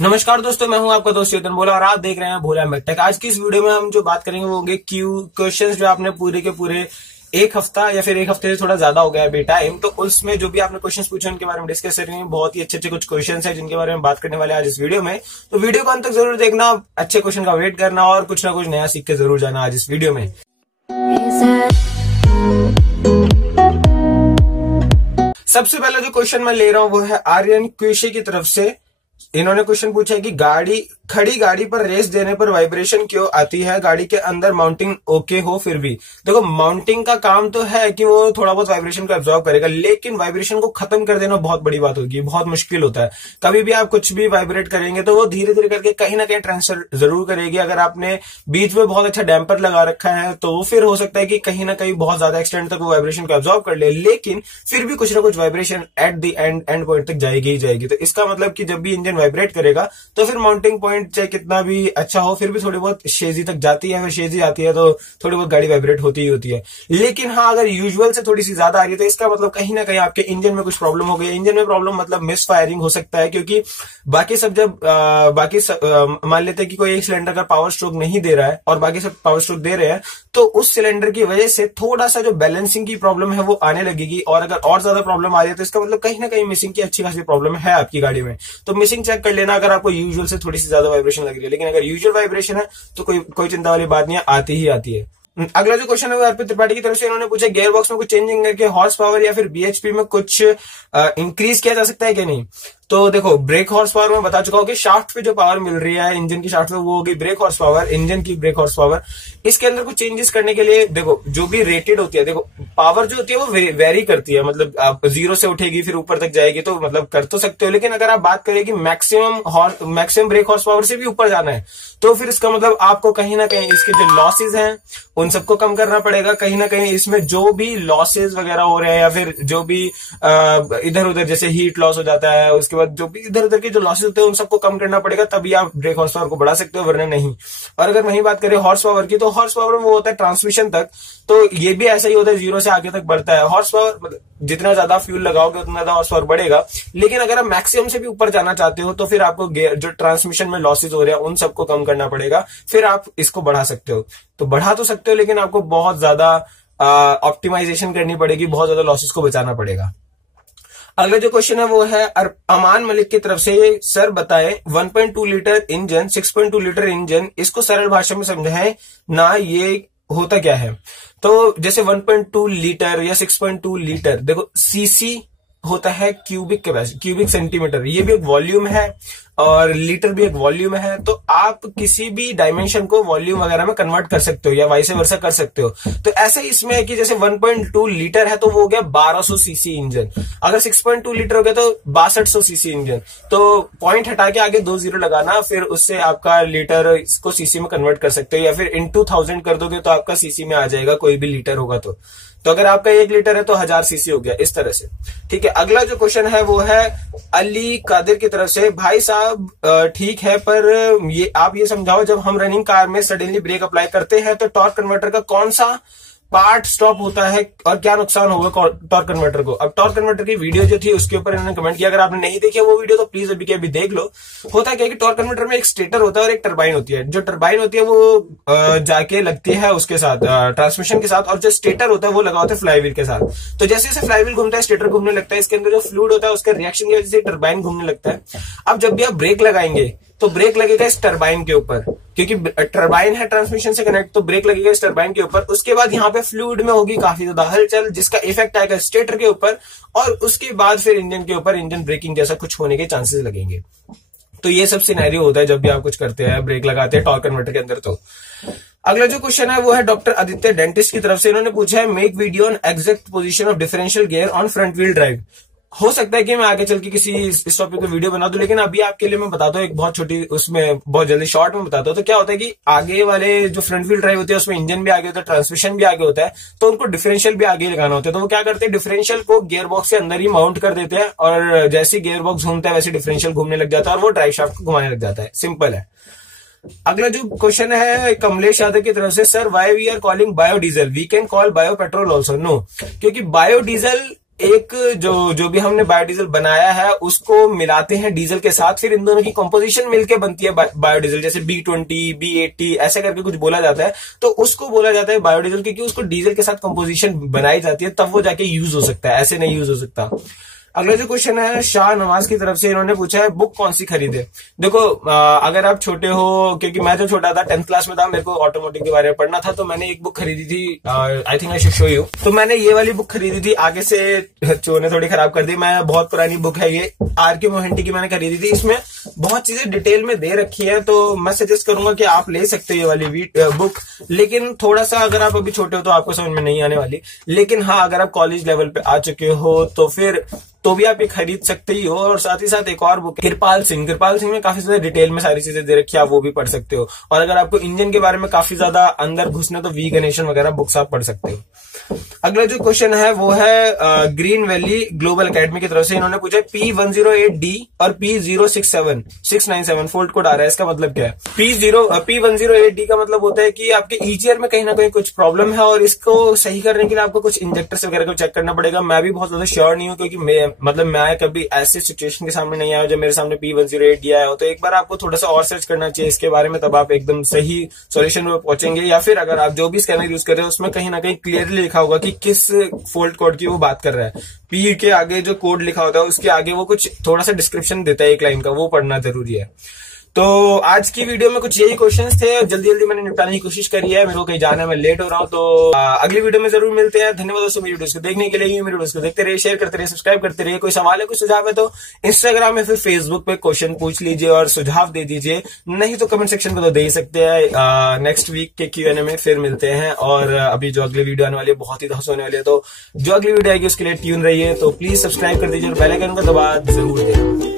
नमस्कार दोस्तों, मैं हूं आपका दोस्त चेतन बोला और आप देख रहे हैं भोला मेक। आज की इस वीडियो में हम जो बात करेंगे वो होंगे क्वेश्चंस जो आपने पूरे के पूरे एक हफ्ता या फिर एक हफ्ते से थोड़ा ज्यादा हो गया है टाइम, तो उसमें जो भी आपने क्वेश्चंस पूछे उनके बारे में डिस्कस करेंगे। बहुत ही अच्छे कुछ क्वेश्चंस हैं जिनके बारे में बात करने वाले आज इस वीडियो में। तो वीडियो को अंत तक जरूर देखना, अच्छे क्वेश्चन का वेट करना और कुछ ना कुछ नया सीख के जरूर जाना आज इस वीडियो में। सबसे पहला जो क्वेश्चन मैं ले रहा हूं वो है आर्यन क्वेशे की तरफ से। इन्होंने क्वेश्चन पूछा है कि खड़ी गाड़ी पर रेस देने पर वाइब्रेशन क्यों आती है, गाड़ी के अंदर माउंटिंग ओके हो फिर भी। देखो, माउंटिंग का काम तो है कि वो थोड़ा बहुत वाइब्रेशन को एब्जॉर्ब करेगा, लेकिन वाइब्रेशन को खत्म कर देना बहुत बड़ी बात होगी, बहुत मुश्किल होता है। कभी भी आप कुछ भी वाइब्रेट करेंगे तो वो धीरे धीरे करके कहीं ना कहीं ट्रांसफर जरूर करेगी। अगर आपने बीच में बहुत अच्छा डैम्पर लगा रखा है तो फिर हो सकता है कि कहीं ना कहीं बहुत ज्यादा एक्सटेंड तक वो वाइब्रेशन को एब्जॉर्ब कर ले, लेकिन फिर भी कुछ ना कुछ vibration at the end point तक जाएगी ही जाएगी। तो इसका मतलब कि जब भी इंजन वाइब्रेट करेगा तो फिर माउंटिंग पॉइंट चाहे कितना भी अच्छा हो फिर भी थोड़ी बहुत शेजी तक जाती है। फिर शेजी आती है तो थोड़ी बहुत गाड़ी वाइब्रेट होती ही होती है। लेकिन हाँ, अगर यूजुअल से थोड़ी सी ज्यादा आ रही है तो इसका मतलब कहीं ना कहीं आपके इंजन में कुछ प्रॉब्लम हो गई। इंजन में प्रॉब्लम मतलब मिस फायरिंग हो सकता है, क्योंकि बाकी सब जब मान लेते हैं कि कोई एक सिलेंडर का पावर स्ट्रोक नहीं दे रहा है और बाकी सब पावर स्ट्रोक दे रहे हैं, तो उस सिलेंडर की वजह से थोड़ा सा जो बैलेंसिंग की प्रॉब्लम है वो आने लगेगी। और अगर और ज्यादा प्रॉब्लम आ रही है तो इसका मतलब कहीं ना कहीं मिसिंग की अच्छी खासी प्रॉब्लम है आपकी गाड़ी में। तो मिसिंग चेक कर लेना अगर आपको यूजुअल से थोड़ी सी ज्यादा वाइब्रेशन लग रही है। लेकिन अगर यूजुअल वाइब्रेशन है तो कोई चिंता वाली बात नहीं है, आती ही आती है। अगला जो क्वेश्चन है वो अर्पित त्रिपाठी की तरफ से। इन्होंने पूछा गियर बॉक्स में कुछ चेंजिंग करके हॉर्स पावर या फिर बीएचपी में कुछ इंक्रीज किया जा सकता है कि नहीं। तो देखो, ब्रेक हॉर्स पावर में बता चुका हूं कि शाफ्ट पे जो पावर मिल रही है इंजन की शाफ्ट पे वो होगी ब्रेक हॉर्स पावर, इंजन की ब्रेक हॉर्स पावर। इसके अंदर कुछ चेंजेस करने के लिए देखो, जो भी रेटेड होती है, देखो पावर जो होती है वो वेरी करती है, मतलब आप 0 से उठेगी फिर ऊपर तक जाएगी तो मतलब कर तो सकते हो। लेकिन अगर आप बात करें कि मैक्सिमम ब्रेक हॉर्स पावर से भी ऊपर जाना है तो फिर इसका मतलब आपको कहीं ना कहीं इसके जो लॉसेज हैं उन सबको कम करना पड़ेगा। कहीं ना कहीं इसमें जो भी लॉसेज वगैरह हो रहे हैं या फिर जो भी इधर उधर जैसे हीट लॉस हो जाता है, उसके बाद जो भी इधर उधर के जो लॉसेज होते हैं उन सबको कम करना पड़ेगा, तभी आप ब्रेक हॉर्स पावर को बढ़ा सकते हो, वरना नहीं। और अगर वही बात करें हॉर्स पावर की, तो हॉर्स पावर में वो होता है ट्रांसमिशन तक, तो ये भी ऐसा ही होता है 0 से आगे तक बढ़ता है। हॉर्स पावर मतलब जितना ज्यादा फ्यूल लगाओगे उतना ज्यादा हॉर्स पावर बढ़ेगा। लेकिन अगर आप मैक्सिमम से भी ऊपर जाना चाहते हो तो फिर आपको जो ट्रांसमिशन में लॉसेज हो रहे हैं उन सबको कम करना पड़ेगा, फिर आप इसको बढ़ा सकते हो। तो बढ़ा तो सकते हो लेकिन आपको बहुत ज्यादा ऑप्टिमाइजेशन करनी पड़ेगी, बहुत ज्यादा लॉसेज को बचाना पड़ेगा। अगला जो क्वेश्चन है वो है अमान मलिक की तरफ से। सर बताएं 1.2 लीटर इंजन 6.2 लीटर इंजन, इसको सरल भाषा में समझाएं ना, ये होता क्या है। तो जैसे 1.2 लीटर या 6.2 लीटर, देखो सीसी होता है क्यूबिक सेंटीमीटर, ये भी एक वॉल्यूम है और लीटर भी एक वॉल्यूम है। तो आप किसी भी डायमेंशन को वॉल्यूम वगैरह में कन्वर्ट कर सकते हो या वाइस वर्सा कर सकते हो। तो ऐसे इसमें है कि जैसे 1.2 लीटर है तो वो हो गया 1200 सीसी इंजन, अगर 6.2 लीटर हो गया तो 6200 सीसी इंजन। तो पॉइंट हटा के आगे 2 जीरो लगाना, फिर उससे आपका लीटर इसको सीसी में कन्वर्ट कर सकते हो, या फिर into 1000 कर दोगे तो आपका सीसी में आ जाएगा, कोई भी लीटर होगा तो अगर आपका 1 लीटर है तो 1000 सीसी हो गया, इस तरह से। ठीक है, अगला जो क्वेश्चन है वो है अली कादिर की तरफ से। भाई साहब ठीक है, पर आप ये समझाओ, जब हम रनिंग कार में सडनली ब्रेक अप्लाई करते हैं तो टॉर्क कन्वर्टर का कौन सा पार्ट स्टॉप होता है और क्या नुकसान होगा टॉर्क कन्वर्टर को। अब टॉर्क कन्वर्टर की वीडियो जो थी उसके ऊपर इन्होंने कमेंट किया, अगर आपने नहीं देखी वो वीडियो तो प्लीज अभी के अभी देख लो। होता क्या है कि टॉर्क कन्वर्टर में एक स्टेटर होता है और एक टरबाइन होती है। जो टरबाइन होती है वो जाके लगती है उसके साथ ट्रांसमिशन के साथ, और जो स्टेटर होता है वो लगा होता है फ्लाईव्हील के साथ। तो जैसे जैसे फ्लाईव्हील घूमता है स्टेटर घूमने लगता है, इसके अंदर जो फ्लूइड होता है उसका रिएक्शन की वजह से टरबाइन घूमने लगता है। अब जब भी आप ब्रेक लगाएंगे तो ब्रेक लगेगा इस टरबाइन के ऊपर, क्योंकि टरबाइन है ट्रांसमिशन से कनेक्ट, तो ब्रेक लगेगा इस टरबाइन के ऊपर। उसके बाद यहाँ पे फ्लूइड में होगी काफी ज्यादा हलचल, जिसका इफेक्ट आएगा स्टेटर के ऊपर, और उसके बाद फिर इंजन के ऊपर इंजन ब्रेकिंग जैसा कुछ होने के चांसेस लगेंगे। तो ये सब सिनेरियो होता है जब भी आप कुछ करते हैं, ब्रेक लगाते हैं टॉर्क कन्वर्टर के अंदर। तो अगला जो क्वेश्चन है वो है डॉक्टर आदित्य डेंटिस्ट की तरफ से। इन्होंने पूछा है make video on exact position of differential gear on front wheel drive. हो सकता है कि मैं आगे चल के किसी इस टॉपिक पे वीडियो बना दूं, लेकिन अभी आपके लिए मैं बताता हूँ एक बहुत छोटी, उसमें बहुत जल्दी शॉर्ट में बताता हूँ। तो क्या होता है कि आगे वाले जो फ्रंट व्हील ड्राइव होती है उसमें इंजन भी आगे होता है, ट्रांसमिशन भी आगे होता है, तो उनको डिफरेंशियल भी आगे लगाना होता है। तो वो क्या करते हैं, डिफरेंशियल को गियर बॉक्स के अंदर ही माउंट कर देते हैं, और जैसे गियर बॉक्स घूमता है वैसे डिफरेंशियल घूमने लग जाता है और वो ड्राइव शाफ्ट को घुमाने लग जाता है। सिंपल है। अगला जो क्वेश्चन है कमलेश यादव की तरफ से। Sir why we are calling biodiesel, we can call bio petrol also. No, क्योंकि बायोडीजल एक जो भी हमने बायोडीजल बनाया है उसको मिलाते हैं डीजल के साथ, फिर इन दोनों की कंपोजिशन मिलके बनती है बायोडीजल। जैसे B20, B80 ऐसे करके कुछ बोला जाता है, तो उसको बोला जाता है बायोडीजल, क्योंकि उसको डीजल के साथ कंपोजिशन बनाई जाती है, तब वो जाके यूज हो सकता है, ऐसे नहीं यूज हो सकता। अगला जो क्वेश्चन है शाह नवाज की तरफ से, इन्होंने पूछा है बुक कौन सी खरीदे। देखो अगर आप छोटे हो, क्योंकि मैं जो छोटा था 10th क्लास में था, मेरे को ऑटोमोटिव के बारे में पढ़ना था, तो मैंने एक बुक खरीदी थी, I think I should show you. तो मैंने ये वाली बुक खरीदी थी, आगे से चोर ने थोड़ी खराब कर दी, मैं बहुत पुरानी बुक है ये, R.K. मोहंती की मैंने खरीदी थी। इसमें बहुत चीजें डिटेल में दे रखी है, तो मैं सजेस्ट करूंगा कि आप ले सकते हो ये वाली बुक, लेकिन थोड़ा सा अगर आप अभी छोटे हो तो आपको समझ में नहीं आने वाली। लेकिन हाँ, अगर आप कॉलेज लेवल पे आ चुके हो तो भी आप ये खरीद सकते ही हो। और साथ ही साथ एक और बुक कृपाल सिंह में काफी ज्यादा डिटेल में सारी चीजें दे रखी है, आप वो भी पढ़ सकते हो। और अगर आपको इंजन के बारे में काफी ज्यादा अंदर घुसना, तो वी गणेशन वगैरह बुक्स आप पढ़ सकते हो। अगला जो क्वेश्चन है वो है ग्रीन वैली ग्लोबल एकेडमी की तरफ से, इन्होंने पूछा P108D और P0697 फोल्ट कोड आ रहा है, इसका मतलब क्या है। P108D का मतलब होता है कि आपके ईजीआर में कहीं ना कहीं कुछ प्रॉब्लम है, और इसको सही करने के लिए आपको कुछ इंजेक्टर्स वगैरह को चेक करना पड़ेगा। मैं भी बहुत ज्यादा श्योर नहीं हूँ, क्योंकि मैं कभी ऐसे सिचुएशन के सामने नहीं आया जब मेरे सामने P108D आया हो। तो एक बार आपको थोड़ा सा और सर्च करना चाहिए इसके बारे में, तब आप एकदम सही सॉल्यूशन में पहुंचेंगे। या फिर अगर आप जो भी स्कैनर यूज कर रहे हो उसमें कहीं ना कहीं क्लियरली लिखा होगा कि किस फोल्ट कोड की वो बात कर रहा है। P के आगे जो कोड लिखा होता है उसके आगे वो कुछ थोड़ा सा डिस्क्रिप्शन देता है एक लाइन का, वो पढ़ना जरूरी है। तो आज की वीडियो में कुछ यही क्वेश्चंस थे, जल्दी जल्दी मैंने निपटाने की कोशिश करी है, मेरे को कहीं जाना है, मैं लेट हो रहा हूँ। तो अगली वीडियो में जरूर मिलते हैं। धन्यवाद दोस्तों मेरी वीडियोस को देखने के लिए। मेरी वीडियोस को देखते रहिए, शेयर करते रहिए, सब्सक्राइब करते रहिए। कोई सवाल है, कोई सुझाव है तो इंस्टाग्राम में फिर फेसबुक पे क्वेश्चन पूछ लीजिए और सुझाव दे दीजिए, नहीं तो कमेंट सेक्शन को तो दे ही सकते हैं। नेक्स्ट वीक के Q&A में फिर मिलते हैं। और अभी जो अगली वीडियो आने वाली है बहुत ही धस होने वाली है, तो जो अगली वीडियो आएगी उसके लिए ट्यून रहिए। तो प्लीज सब्सक्राइब कर दीजिए और बेल आइकन को दबा जरूर दें।